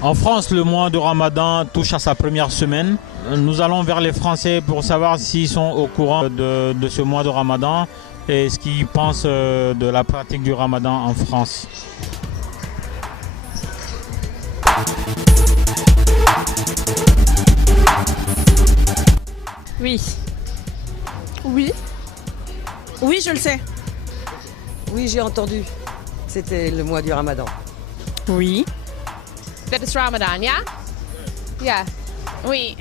En France, le mois de Ramadan touche à sa première semaine. Nous allons vers les Français pour savoir s'ils sont au courant de ce mois de Ramadan et ce qu'ils pensent de la pratique du Ramadan en France. Oui. Oui. Oui, je le sais. Oui, j'ai entendu. C'était le mois du Ramadan. Oui. That it's Ramadan, yeah? Yeah. Oui.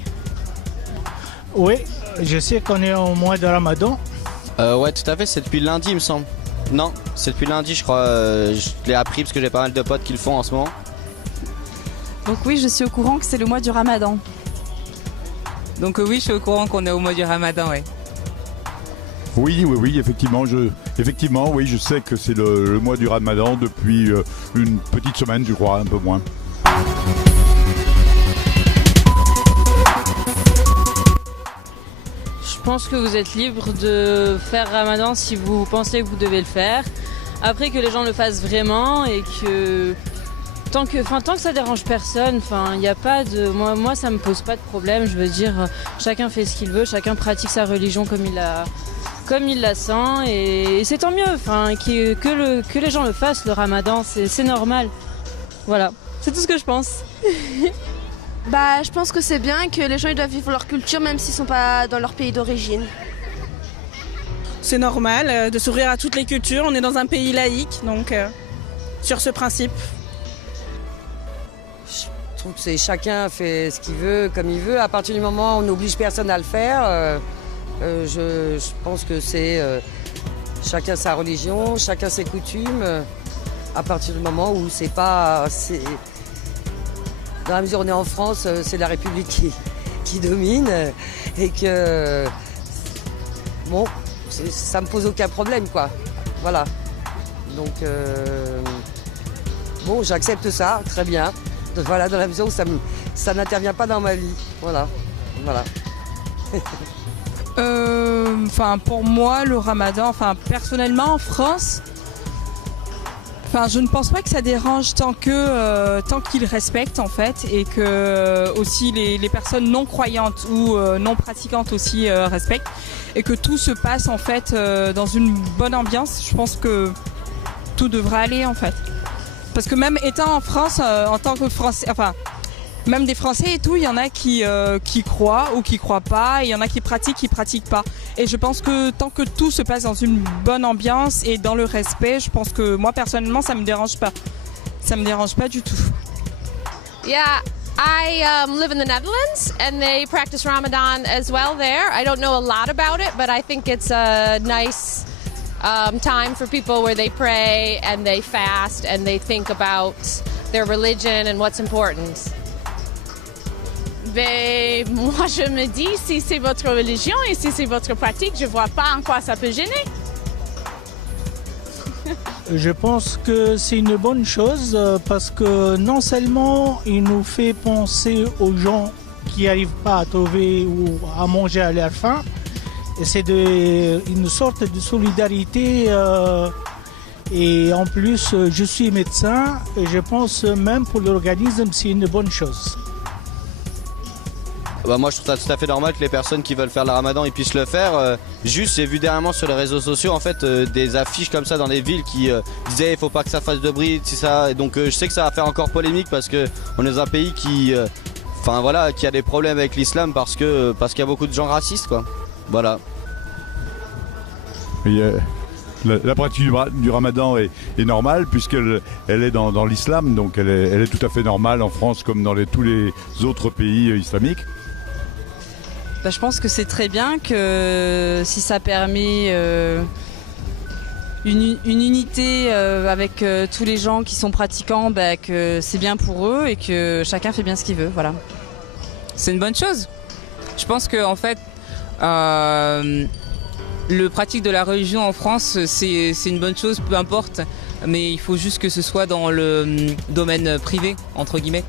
Oui, je sais qu'on est au mois de Ramadan. Ouais, tout à fait, c'est depuis lundi, il me semble. Non, c'est depuis lundi, je crois. Je l'ai appris parce que j'ai pas mal de potes qui le font en ce moment. Donc oui, je suis au courant que c'est le mois du Ramadan. Donc oui, je suis au courant qu'on est au mois du Ramadan, ouais. Oui, effectivement, oui, je sais que c'est le mois du Ramadan depuis une petite semaine, je crois, un peu moins. Je pense que vous êtes libre de faire Ramadan si vous pensez que vous devez le faire. Après que les gens le fassent vraiment et que tant que ça dérange personne, il n'y a pas de moi ça me pose pas de problème. Je veux dire, chacun fait ce qu'il veut, chacun pratique sa religion comme il la sent et c'est tant mieux. Que les gens le fassent le Ramadan, c'est normal. Voilà, c'est tout ce que je pense. Bah, je pense que c'est bien que les gens ils doivent vivre leur culture même s'ils sont pas dans leur pays d'origine. C'est normal de s'ouvrir à toutes les cultures. On est dans un pays laïque, donc sur ce principe. Je trouve que chacun fait ce qu'il veut, comme il veut. À partir du moment où on n'oblige personne à le faire, je pense que c'est chacun sa religion, chacun ses coutumes. À partir du moment où c'est pas... Dans la mesure où on est en France, c'est la République qui domine et que... Bon, ça me pose aucun problème, quoi. Voilà. Donc, bon, j'accepte ça, très bien. Donc, voilà, dans la mesure où ça n'intervient pas dans ma vie. Voilà. Pour moi, le Ramadan, personnellement en France, je ne pense pas que ça dérange tant qu'ils respectent en fait et que aussi les personnes non croyantes ou non pratiquantes aussi respectent et que tout se passe en fait dans une bonne ambiance. Je pense que tout devrait aller en fait. Parce que même étant en France, en tant que Français, même des Français et tout, il y en a qui croient ou qui croient pas, et il y en a qui pratiquent pas. Et je pense que tant que tout se passe dans une bonne ambiance et dans le respect, je pense que moi personnellement ça me dérange pas. Ça me dérange pas du tout. Yeah, I live in the Netherlands and they practice Ramadan as well there. I don't know a lot about it, but I think it's a nice time for people where they pray and they fast and they think about their religion and what's important. Ben, moi je me dis, si c'est votre religion et si c'est votre pratique, je vois pas en quoi ça peut gêner. Je pense que c'est une bonne chose parce que non seulement il nous fait penser aux gens qui n'arrivent pas à trouver ou à manger à leur faim, et c'est une sorte de solidarité et en plus je suis médecin et je pense même pour l'organisme c'est une bonne chose. Moi je trouve ça tout à fait normal que les personnes qui veulent faire le Ramadan ils puissent le faire. Juste j'ai vu dernièrement sur les réseaux sociaux en fait des affiches comme ça dans les villes qui disaient il faut pas que ça fasse de bruit, c'est ça. Et donc je sais que ça va faire encore polémique parce que on est dans un pays qui a des problèmes avec l'islam parce qu'il y a beaucoup de gens racistes quoi. Voilà. Et, la pratique du Ramadan est normale puisqu'elle est dans l'islam, donc elle est tout à fait normale en France comme dans tous les autres pays islamiques. Je pense que c'est très bien que si ça permet une unité avec tous les gens qui sont pratiquants, que c'est bien pour eux et que chacun fait bien ce qu'il veut. Voilà. C'est une bonne chose. Je pense que en fait, le pratique de la religion en France, c'est une bonne chose, peu importe. Mais il faut juste que ce soit dans le domaine privé, entre guillemets.